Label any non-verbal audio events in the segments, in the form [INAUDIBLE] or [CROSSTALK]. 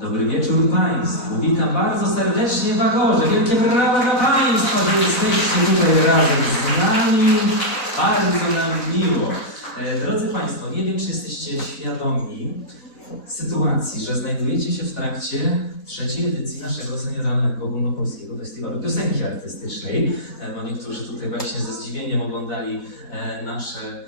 Dobry wieczór Państwu. Witam bardzo serdecznie w Agorze. Wielkie brawa dla Państwa, że jesteście tutaj razem z nami. Bardzo nam miło. E, Drodzy Państwo, nie wiem, czy jesteście świadomi sytuacji, że znajdujecie się w trakcie trzeciej edycji naszego senioralnego ogólnopolskiego festiwalu piosenki artystycznej, e, bo niektórzy tutaj właśnie ze zdziwieniem oglądali e, nasze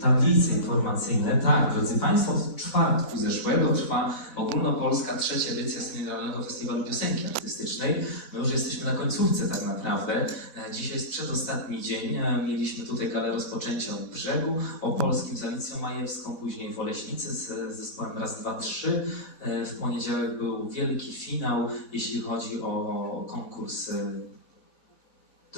tablice informacyjne. Tak, drodzy Państwo, od czwartku zeszłego trwa ogólnopolska trzecia edycja senioralnego festiwalu piosenki artystycznej. My już jesteśmy na końcówce tak naprawdę. E, Dzisiaj jest przedostatni dzień. E, Mieliśmy tutaj galę rozpoczęcia w brzegu, opolskim z Alicją Majewską, później w Oleśnicy z z zespołem Raz, Dwa, Trzy. E, W poniedziałek był wielki finał, jeśli chodzi o konkurs e,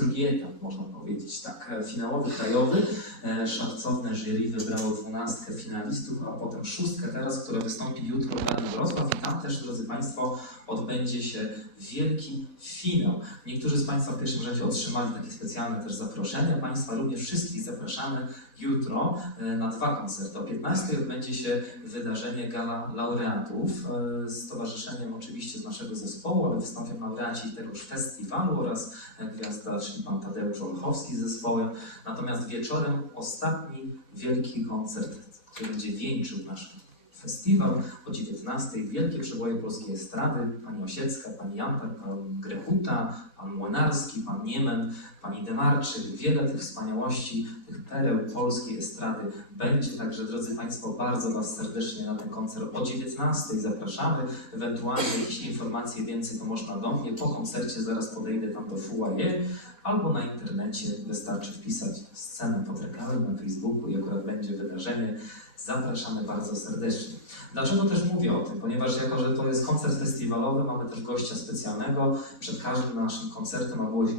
drugi etap, można powiedzieć, tak, e, finałowy, krajowy. E, Szacowne jury wybrało dwunastkę finalistów, a potem szóstkę teraz, która wystąpi jutro w Radiu Wrocław i tam też, drodzy Państwo, odbędzie się wielki finał. Niektórzy z Państwa w pierwszym rzędzie otrzymali takie specjalne też zaproszenia. Państwa również wszystkich zapraszamy jutro e, na dwa koncerty. O 15 odbędzie się wydarzenie Gala Laureatów e, z towarzyszeniem oczywiście z naszego zespołu, ale wystąpią laureaci tegoż festiwalu oraz gwiazda, czyli pan Tadeusz Olchowski z zespołem. Natomiast wieczorem ostatni wielki koncert, który będzie wieńczył nasz festiwal o 19. Wielkie przeboje polskiej estrady. Pani Osiecka, pani Jantar, pan Grechuta, pan Młynarski, pan Niemen, pani Demarczyk. Wiele tych wspaniałości, tych pereł polskiej estrady będzie. Także, drodzy Państwo, bardzo Was serdecznie na ten koncert o 19. zapraszamy. Ewentualnie jakieś informacje więcej to można do mnie. Po koncercie zaraz podejdę tam do foyer albo na internecie wystarczy wpisać scenę pod regałem na Facebooku i akurat będzie wydarzenie. Zapraszamy bardzo serdecznie. Dlaczego też mówię o tym? Ponieważ jako, że to jest koncert festiwalowy, mamy też gościa specjalnego. Przed każdym naszym koncertem, a było ich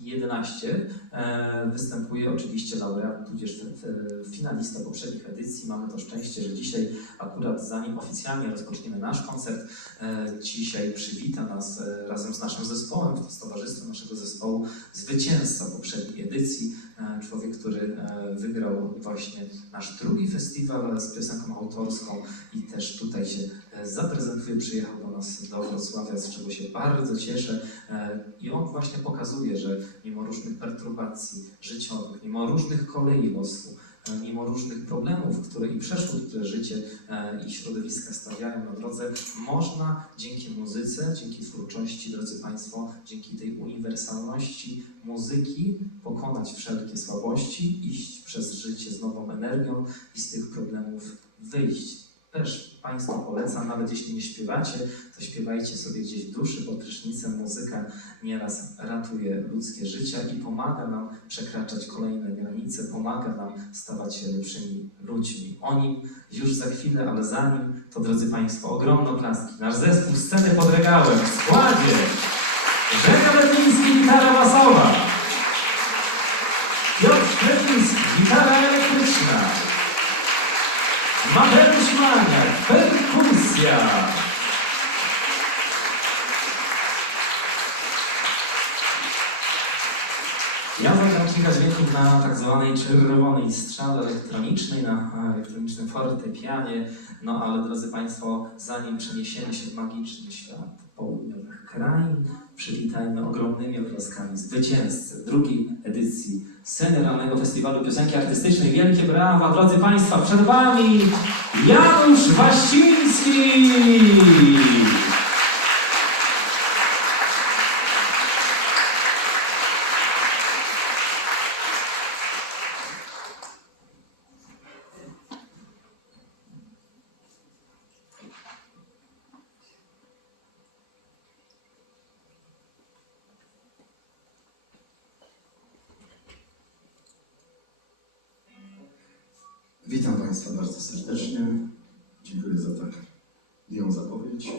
11, e, występuje oczywiście laureat, tudzież finalista poprzednich edycji. Mamy to szczęście, że dzisiaj akurat zanim oficjalnie rozpoczniemy nasz koncert, e, dzisiaj przywita nas e, razem z naszym zespołem, z towarzystwem naszego zespołu, zwycięzca poprzedniej edycji, człowiek, który e, wygrał właśnie nasz drugi festiwal z piosenką autorską i też tutaj się e, zaprezentuje, przyjechał do nas do Wrocławia, z czego się bardzo cieszę E, i on właśnie pokazuje, że mimo różnych perturbacji życiowych, mimo różnych kolei losu, e, mimo różnych problemów, które i przeszło, które życie e, i środowiska stawiają na drodze, można dzięki muzyce, dzięki twórczości, drodzy Państwo, dzięki tej uniwersalności muzyki pokonać wszelkie słabości, iść przez życie z nową energią i z tych problemów wyjść. Też Państwu polecam, nawet jeśli nie śpiewacie, to śpiewajcie sobie gdzieś w duszy, pod prysznicem. Muzyka nieraz ratuje ludzkie życia i pomaga nam przekraczać kolejne granice, pomaga nam stawać się lepszymi ludźmi. O nim już za chwilę, ale zanim, to drodzy Państwo, ogromne klaski. Nasz zespół sceny pod regałem w składzie Żenia Lewiński, gitara basowa, perkusja. Ja zagram kilka dźwięków na tak zwanej czerwonej strzale elektronicznej, na elektronicznym fortepianie. No ale drodzy Państwo, zanim przeniesiemy się w magiczny świat południowych krain, przywitajmy ogromnymi oklaskami zwycięzcę drugiej edycji Senioralnego Festiwalu Piosenki Artystycznej. Wielkie brawa, drodzy Państwa, przed Wami Janusz Waściński! Witam Państwa bardzo serdecznie. Dziękuję za tak miłą zapowiedź.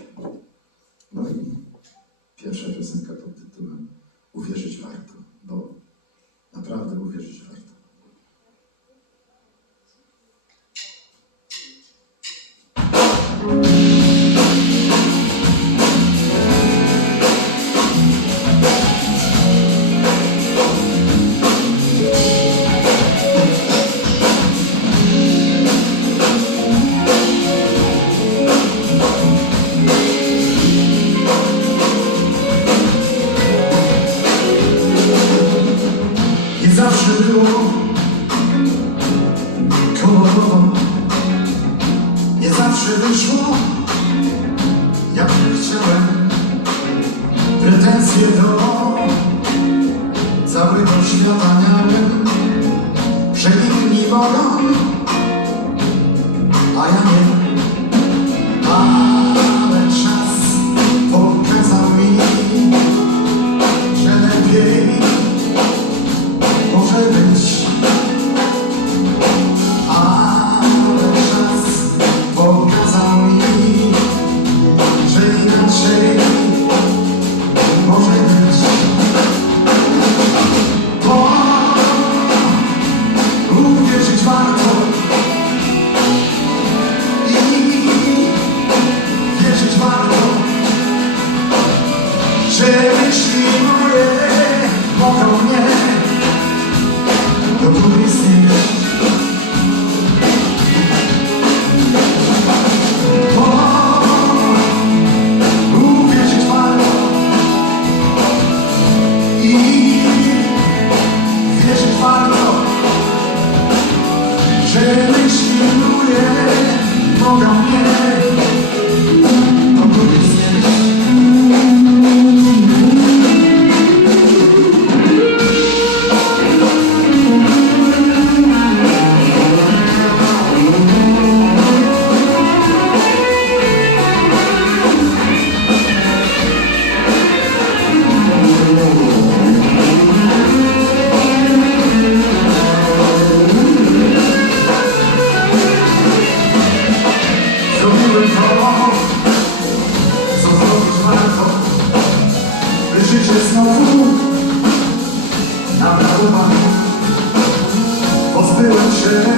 pozbyłem się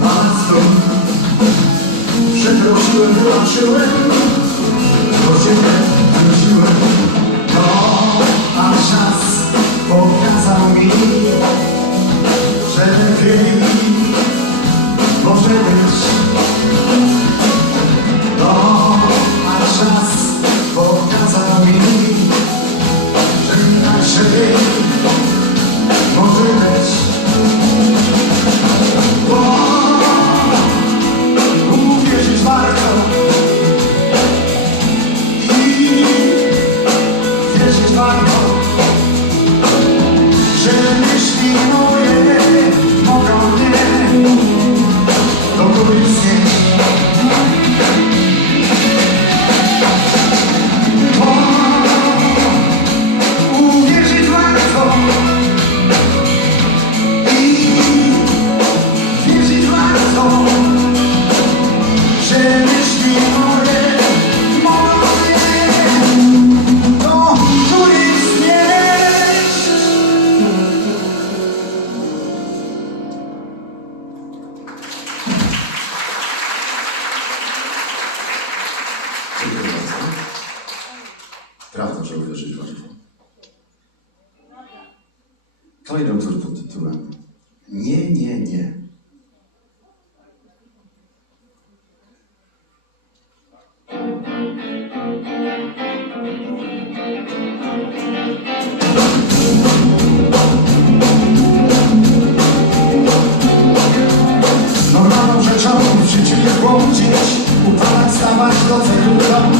Bardzo przeprosiłem, wyłączyłem. Bo cię wróciłem. No, a czas pokazał mi Że lepiej może być No, a czas yesterday. 高速路。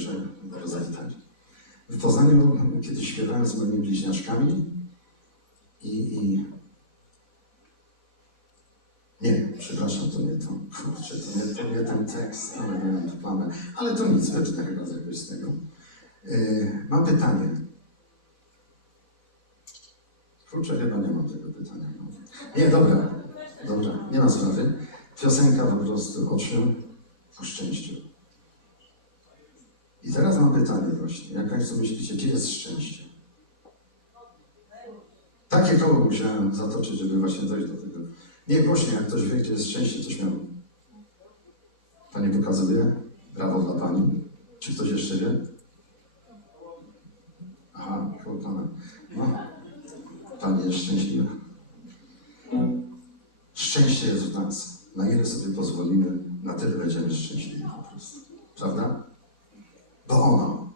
Także do zawitania. W Poznaniu kiedyś śpiewałem z moimi bliźniaczkami i, i... Nie, przepraszam, to nie to. Kurczę, to nie, to nie ten tekst, ale miałem w planach. Ale to nic, wytnę chyba z jakoś z tego. Yy, mam pytanie. Kurczę, chyba nie mam tego pytania. Nie, dobra, dobra, nie ma sprawy. Piosenka po prostu o czym? O szczęściu. I teraz mam pytanie właśnie. Jak Państwo myślicie, gdzie jest szczęście? Takie koło musiałem zatoczyć, żeby właśnie dojść do tego. Nie głośniej, jak ktoś wie, gdzie jest szczęście, to śmiało. Pani pokazuje? Brawo dla Pani. Czy ktoś jeszcze wie? Aha, koło Pana. No. Pani jest szczęśliwa. Szczęście jest w nas. Na ile sobie pozwolimy, na tyle będziemy szczęśliwi po prostu. Prawda? どうな？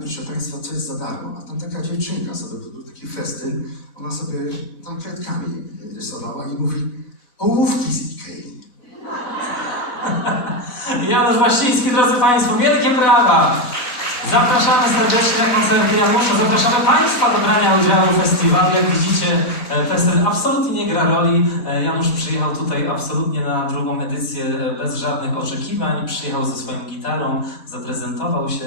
To zapytałem, proszę Państwa, co jest za darmo? A tam taka dziewczynka sobie, był taki festyn, ona sobie tam kredkami rysowała i mówi, ołówki z Ikei. [LAUGHS] Janusz Waściński, drodzy Państwo, wielkie brawa! Zapraszamy serdecznie na koncerty Janusza, zapraszamy Państwa do brania udziału w festiwalu. Jak widzicie, e, festiwal absolutnie nie gra roli. E, Janusz przyjechał tutaj absolutnie na drugą edycję e, bez żadnych oczekiwań. Przyjechał ze swoją gitarą, zaprezentował się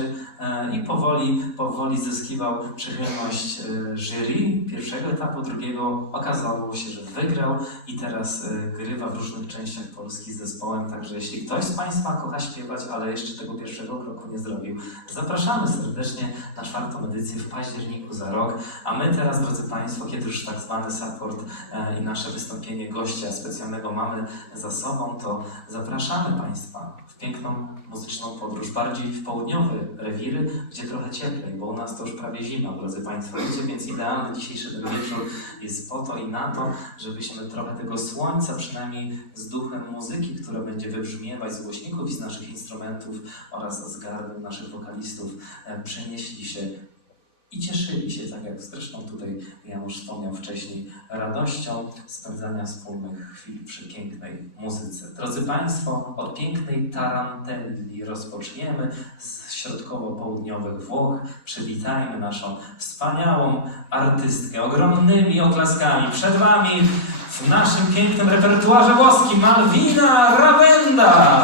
i powoli, powoli zyskiwał przychylność jury pierwszego etapu, drugiego okazało się, że wygrał i teraz grywa w różnych częściach Polski z zespołem. Także jeśli ktoś z Państwa kocha śpiewać, ale jeszcze tego pierwszego kroku nie zrobił, zapraszamy serdecznie na czwartą edycję w październiku za rok. A my teraz, drodzy Państwo, kiedy już tak zwany support e, i nasze wystąpienie gościa specjalnego mamy za sobą, to zapraszamy Państwa piękną muzyczną podróż, bardziej w południowe rewiry, gdzie trochę cieplej, bo u nas to już prawie zima, drodzy Państwo, wiecie, więc idealny dzisiejszy ten wieczór jest po to i na to, żebyśmy trochę tego słońca, przynajmniej z duchem muzyki, która będzie wybrzmiewać z głośników i z naszych instrumentów oraz z gardłem naszych wokalistów, e, przenieśli się i cieszyli się, tak jak zresztą tutaj Janusz wspomniał wcześniej, radością spędzania wspólnych chwil przy pięknej muzyce. Drodzy Państwo, od pięknej tarantelli rozpoczniemy z środkowo-południowych Włoch. Przywitajmy naszą wspaniałą artystkę ogromnymi oklaskami. Przed Wami w naszym pięknym repertuarze włoskim Malwina Rawenda